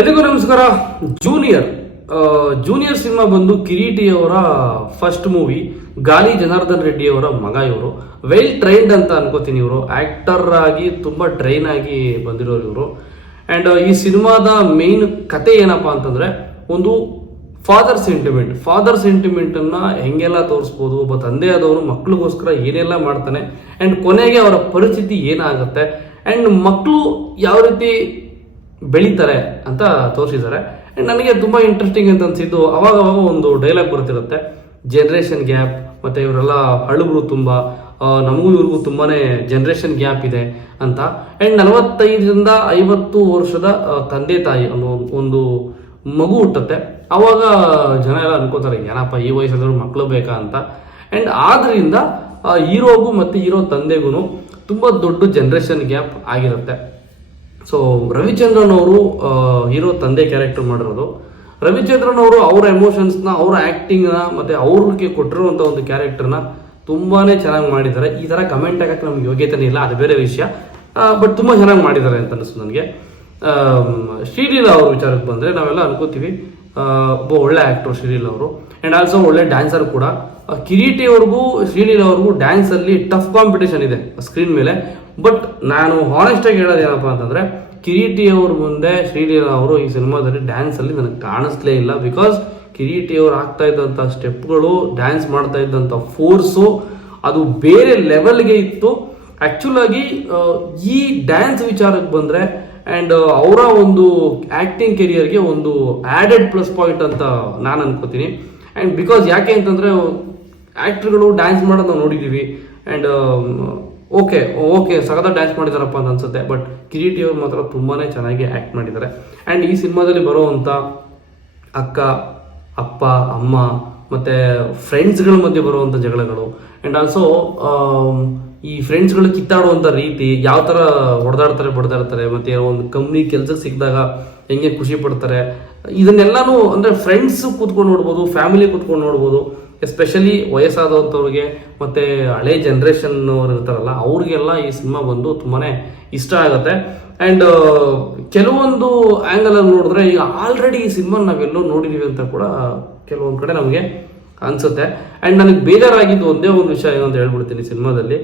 ಎಲ್ಲಿಗೂ ನಮಸ್ಕಾರ. Junior cinema ಬಂದು ಕಿರೀಟಿಯವರ ಫಸ್ಟ್ ಮೂವಿ. ಗಾಲಿ ಜನಾರ್ದನ್ ರೆಡ್ಡಿ ಅವರ ಮಗ. ಇವರು ವೆಲ್ ಟ್ರೈನ್ಡ್ ಅಂತ ಅನ್ಕೋತೀನಿ. ಇವರು ಆಕ್ಟರ್ ಆಗಿ ತುಂಬಾ ಟ್ರೈನ್ ಆಗಿ ಬಂದಿರೋರು ಇವರು. ಅಂಡ್ ಈ ಸಿನಿಮಾದ ಮೇನ್ ಕತೆ ಏನಪ್ಪಾ ಅಂತಂದ್ರೆ, ಒಂದು ಫಾದರ್ ಸೆಂಟಿಮೆಂಟ್ ಅನ್ನ ಹೆಂಗೆಲ್ಲ ತೋರಿಸ್ಬೋದು, ಒಬ್ಬ ತಂದೆಯಾದವರು ಮಕ್ಕಳಿಗೋಸ್ಕರ ಏನೆಲ್ಲ ಮಾಡ್ತಾನೆ, ಅಂಡ್ ಕೊನೆಗೆ ಅವರ ಪರಿಸ್ಥಿತಿ ಏನಾಗುತ್ತೆ, ಅಂಡ್ ಮಕ್ಕಳು ಯಾವ ರೀತಿ ಬೆಳೀತಾರೆ ಅಂತ ತೋರಿಸಿದ್ದಾರೆ. ಅಂಡ್ ನನಗೆ ತುಂಬಾ ಇಂಟ್ರೆಸ್ಟಿಂಗ್ ಅಂತ ಅನ್ಸಿದ್ದು, ಅವಾಗ ಒಂದು ಡೈಲಾಗ್ ಬರ್ತಿರುತ್ತೆ, ಜನರೇಷನ್ ಗ್ಯಾಪ್, ಮತ್ತೆ ಇವರೆಲ್ಲ ಹಳುಬರು, ತುಂಬಾ ನಮಗೂ ಇವ್ರಿಗೂ ತುಂಬಾನೇ ಜನರೇಷನ್ ಗ್ಯಾಪ್ ಇದೆ ಅಂತ. ಅಂಡ್ 45ರಿಂದ 50 ವರ್ಷದ ತಂದೆ ತಾಯಿ ಒಂದು ಮಗು ಹುಟ್ಟುತ್ತೆ. ಅವಾಗ ಜನ ಎಲ್ಲ ಅನ್ಕೋತಾರೆ, ಏನಪ್ಪ ಈ ವಯಸ್ಸಲ್ಲಿ ಮಕ್ಕಳು ಬೇಕಾ ಅಂತ. ಅಂಡ್ ಆದ್ರಿಂದ ಹೀರೋಗೂ ಮತ್ತೆ ಹೀರೋ ತಂದೆಗೂ ತುಂಬಾ ದೊಡ್ಡ ಜನರೇಷನ್ ಗ್ಯಾಪ್ ಆಗಿರುತ್ತೆ. ಸೊ ರವಿಚಂದ್ರನ್ ಅವರು ಹೀರೋ ತಂದೆ ಕ್ಯಾರೆಕ್ಟರ್ ಮಾಡಿರೋದು. ರವಿಚಂದ್ರನ್ ಅವರು ಅವರ ಎಮೋಷನ್ಸ್ನ, ಅವರ ಆ್ಯಕ್ಟಿಂಗ್ನ ಮತ್ತು ಅವ್ರಿಗೆ ಕೊಟ್ಟಿರುವಂಥ ಒಂದು ಕ್ಯಾರೆಕ್ಟರ್ನ ತುಂಬಾ ಚೆನ್ನಾಗಿ ಮಾಡಿದ್ದಾರೆ. ಈ ಥರ ಕಮೆಂಟ್ ಹಾಕಕ್ಕೆ ನಮ್ಗೆ ಯೋಗ್ಯತೆನೇ ಇಲ್ಲ, ಅದು ಬೇರೆ ವಿಷಯ. ಬಟ್ ತುಂಬ ಚೆನ್ನಾಗಿ ಮಾಡಿದ್ದಾರೆ ಅಂತ ಅನಿಸ್ತು ನನಗೆ. ಶ್ರೀಲೀಲಾ ಅವ್ರ ವಿಚಾರಕ್ಕೆ ಬಂದರೆ, ನಾವೆಲ್ಲ ಅನ್ಕೋತೀವಿ ಒಬ್ಬ ಒಳ್ಳೆ ಆ್ಯಕ್ಟರ್ ಶ್ರೀಲೀಲಾ ಅವರು, ಆ್ಯಂಡ್ ಆಲ್ಸೋ ಒಳ್ಳೆ ಡ್ಯಾನ್ಸರ್ ಕೂಡ. ಕಿರೀಟಿ ಅವ್ರಿಗೂ ಶ್ರೀಲೀಲಾ ಅವ್ರಿಗೂ ಡ್ಯಾನ್ಸಲ್ಲಿ ಟಫ್ ಕಾಂಪಿಟೇಷನ್ ಇದೆ ಸ್ಕ್ರೀನ್ ಮೇಲೆ. ಬಟ್ ನಾನು ಹಾನೆಸ್ಟಾಗಿ ಹೇಳೋದು ಏನಪ್ಪ ಅಂತಂದರೆ, ಕಿರೀಟಿ ಅವ್ರ ಮುಂದೆ ಶ್ರೀಲೀಲಾ ಅವರು ಈ ಸಿನಿಮಾದಲ್ಲಿ ಡ್ಯಾನ್ಸಲ್ಲಿ ನನಗೆ ಕಾಣಿಸ್ಲೇ ಇಲ್ಲ. ಬಿಕಾಸ್ ಕಿರೀಟಿ ಅವ್ರು ಆಗ್ತಾ ಇದ್ದಂಥ ಸ್ಟೆಪ್ಗಳು, ಡ್ಯಾನ್ಸ್ ಮಾಡ್ತಾ ಇದ್ದಂಥ ಫೋರ್ಸು, ಅದು ಬೇರೆ ಲೆವೆಲ್ಗೆ ಇತ್ತು. ಆ್ಯಕ್ಚುಲಾಗಿ ಈ ಡ್ಯಾನ್ಸ್ ವಿಚಾರಕ್ಕೆ ಬಂದರೆ, ಆ್ಯಂಡ್ ಅವರ ಒಂದು ಆ್ಯಕ್ಟಿಂಗ್ ಕೆರಿಯರ್ಗೆ ಒಂದು ಆ್ಯಡೆಡ್ ಪ್ಲಸ್ ಪಾಯಿಂಟ್ ಅಂತ ನಾನು ಅನ್ಕೋತೀನಿ. ಆ್ಯಂಡ್ ಬಿಕಾಸ್ ಯಾಕೆ ಅಂತಂದರೆ, ಆ್ಯಕ್ಟ್ರುಗಳು ಡ್ಯಾನ್ಸ್ ಮಾಡೋದು ನಾವು ನೋಡಿದ್ದೀವಿ, ಆ್ಯಂಡ್ ಓಕೆ ಸಗದ ಡ್ಯಾನ್ಸ್ ಮಾಡಿದಾರಪ್ಪ ಅಂತ ಅನ್ಸುತ್ತೆ. ಬಟ್ ಕಿರೀಟಿ ಅವರು ಮಾತ್ರ ತುಂಬಾ ಚೆನ್ನಾಗಿ ಆ್ಯಕ್ಟ್ ಮಾಡಿದ್ದಾರೆ. ಆ್ಯಂಡ್ ಈ ಸಿನಿಮಾದಲ್ಲಿ ಬರುವಂಥ ಅಕ್ಕ, ಅಪ್ಪ, ಅಮ್ಮ ಮತ್ತು ಫ್ರೆಂಡ್ಸ್ಗಳ ಮಧ್ಯೆ ಬರುವಂಥ ಜಗಳಗಳು, ಆ್ಯಂಡ್ ಆಲ್ಸೋ ಈ ಫ್ರೆಂಡ್ಸ್ಗಳು ಕಿತ್ತಾಡುವಂಥ ರೀತಿ, ಯಾವ ಥರ ಬಡ್ದಾಡ್ತಾರೆ, ಮತ್ತು ಒಂದು ಕಂಪ್ನಿ ಕೆಲಸಕ್ಕೆ ಸಿಕ್ಕಿದಾಗ ಹೆಂಗೆ ಖುಷಿ ಪಡ್ತಾರೆ, ಇದನ್ನೆಲ್ಲನೂ ಅಂದರೆ ಫ್ರೆಂಡ್ಸು ಕೂತ್ಕೊಂಡು ನೋಡ್ಬೋದು, ಫ್ಯಾಮಿಲಿ ಕೂತ್ಕೊಂಡು ನೋಡ್ಬೋದು. ಎಸ್ಪೆಷಲಿ ವಯಸ್ಸಾದಂಥವ್ರಿಗೆ ಮತ್ತು ಹಳೆ ಜನ್ರೇಷನ್ ಅವ್ರು ಇರ್ತಾರಲ್ಲ, ಅವ್ರಿಗೆಲ್ಲ ಈ ಸಿನಿಮಾ ಬಂದು ತುಂಬಾ ಇಷ್ಟ ಆಗುತ್ತೆ. ಆ್ಯಂಡ್ ಕೆಲವೊಂದು ಆ್ಯಂಗಲಲ್ಲಿ ನೋಡಿದ್ರೆ, ಈಗ ಆಲ್ರೆಡಿ ಈ ಸಿನಿಮಾ ನಾವೆಲ್ಲೋ ನೋಡಿದ್ದೀವಿ ಅಂತ ಕೂಡ ಕೆಲವೊಂದು ಕಡೆ ನಮಗೆ ಅನಿಸುತ್ತೆ. ಆ್ಯಂಡ್ ನನಗೆ ಬೇಜಾರಾಗಿದ್ದು ಒಂದೇ ಒಂದು ವಿಷಯ ಏನಂತ ಹೇಳ್ಬಿಡ್ತೀನಿ. ಸಿನಿಮಾದಲ್ಲಿ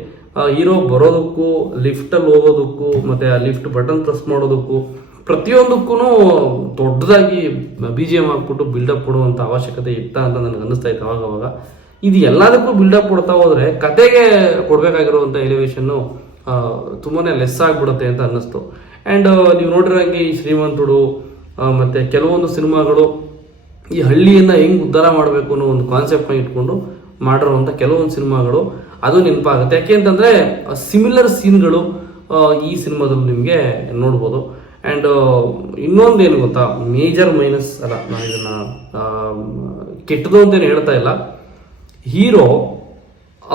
ಹೀರೋ ಬರೋದಕ್ಕೂ, ಲಿಫ್ಟಲ್ಲಿ ಹೋಗೋದಕ್ಕೂ, ಮತ್ತು ಆ ಲಿಫ್ಟ್ ಬಟನ್ ಪ್ರೆಸ್ ಮಾಡೋದಕ್ಕೂ, ಪ್ರತಿಯೊಂದಕ್ಕೂ ದೊಡ್ಡದಾಗಿ BGM ಹಾಕ್ಬಿಟ್ಟು ಬಿಲ್ಡಪ್ ಕೊಡುವಂಥ ಅವಶ್ಯಕತೆ ಇತ್ತಾ ಅಂತ ನನಗೆ ಅನ್ನಿಸ್ತಾ ಇತ್ತು ಅವಾಗ. ಇದು ಎಲ್ಲದಕ್ಕೂ ಬಿಲ್ಡಪ್ ಕೊಡ್ತಾ ಹೋದರೆ ಕತೆಗೆ ಕೊಡಬೇಕಾಗಿರುವಂಥ ಎಲಿವೇಶನ್ನು ತುಂಬಾ ಲೆಸ್ ಆಗಿಬಿಡುತ್ತೆ ಅಂತ ಅನ್ನಿಸ್ತು. ಆ್ಯಂಡ್ ನೀವು ನೋಡಿರೋಂಗೆ ಈ ಶ್ರೀಮಂತುಡು ಮತ್ತು ಕೆಲವೊಂದು ಸಿನಿಮಾಗಳು ಈ ಹಳ್ಳಿಯನ್ನು ಹೆಂಗೆ ಉದ್ಧಾರ ಮಾಡಬೇಕು ಅನ್ನೋ ಒಂದು ಕಾನ್ಸೆಪ್ಟ್ನ ಇಟ್ಕೊಂಡು ಮಾಡಿರುವಂಥ ಕೆಲವೊಂದು ಸಿನಿಮಾಗಳು ಅದು ನೆನಪಾಗುತ್ತೆ. ಯಾಕೆ ಅಂತಂದರೆ ಸಿಮಿಲರ್ ಸೀನ್ಗಳು ಈ ಸಿನಿಮಾದಲ್ಲಿ ನಿಮಗೆ ನೋಡ್ಬೋದು. ಆ್ಯಂಡ್ ಇನ್ನೊಂದು ಏನು ಗೊತ್ತಾ, ಮೇಜರ್ ಮೈನಸ್ ಅಲ್ಲ, ನಾನು ಇದನ್ನು ಕೆಟ್ಟದು ಅಂತೇನು ಹೇಳ್ತಾ ಇಲ್ಲ. ಹೀರೋ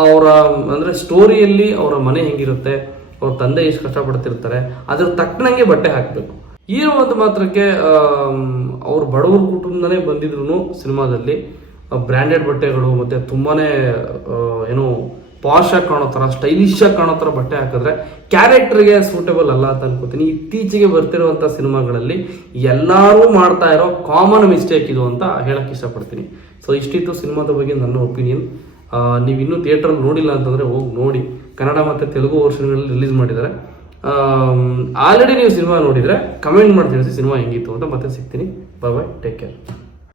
ಅವರ ಅಂದರೆ ಸ್ಟೋರಿಯಲ್ಲಿ ಅವರ ಮನೆ ಹೆಂಗಿರುತ್ತೆ, ಅವ್ರ ತಂದೆ ಎಷ್ಟು ಕಷ್ಟಪಡ್ತಿರ್ತಾರೆ, ಅದ್ರ ತಕ್ಕನಂಗೆ ಬಟ್ಟೆ ಹಾಕಬೇಕು. ಹೀರೋ ಅಂತ ಮಾತ್ರಕ್ಕೆ ಅವ್ರ ಬಡವ್ರ ಕುಟುಂಬದನೇ ಬಂದಿದ್ರು ಸಿನಿಮಾದಲ್ಲಿ ಬ್ರ್ಯಾಂಡೆಡ್ ಬಟ್ಟೆಗಳು ಮತ್ತು ತುಂಬಾ ಏನೋ ಪಾಶಾಗಿ ಕಾಣೋ ಥರ, ಸ್ಟೈಲಿಶಾಗಿ ಕಾಣೋ ಥರ ಬಟ್ಟೆ ಹಾಕಿದ್ರೆ ಕ್ಯಾರೆಕ್ಟರ್ಗೆ ಸೂಟೇಬಲ್ ಅಲ್ಲ ಅಂತ ಅನ್ಕೋತೀನಿ. ಇತ್ತೀಚೆಗೆ ಬರ್ತಿರುವಂಥ ಸಿನಿಮಾಗಳಲ್ಲಿ ಎಲ್ಲರೂ ಮಾಡ್ತಾ ಇರೋ ಕಾಮನ್ ಮಿಸ್ಟೇಕ್ ಇದು ಅಂತ ಹೇಳಕ್ಕೆ ಇಷ್ಟಪಡ್ತೀನಿ. ಸೊ ಇಷ್ಟಿತ್ತು ಸಿನಿಮಾದ ಬಗ್ಗೆ ನನ್ನ ಒಪಿನಿಯನ್. ನೀವು ಇನ್ನೂ ಥಿಯೇಟ್ರಲ್ಲಿ ನೋಡಿಲ್ಲ ಅಂತಂದರೆ ಹೋಗಿ ನೋಡಿ. ಕನ್ನಡ ಮತ್ತು ತೆಲುಗು ವರ್ಷನ್ಗಳಲ್ಲಿ ರಿಲೀಸ್ ಮಾಡಿದ್ದಾರೆ. ಆಲ್ರೆಡಿ ನೀವು ಸಿನಿಮಾ ನೋಡಿದರೆ ಕಮೆಂಟ್ ಮಾಡಿ ತಿಳಿಸಿ ಸಿನಿಮಾ ಹೆಂಗಿತ್ತು ಅಂತ. ಮತ್ತೆ ಸಿಗ್ತೀನಿ. ಬಾಯ್, ಟೇಕ್ ಕೇರ್.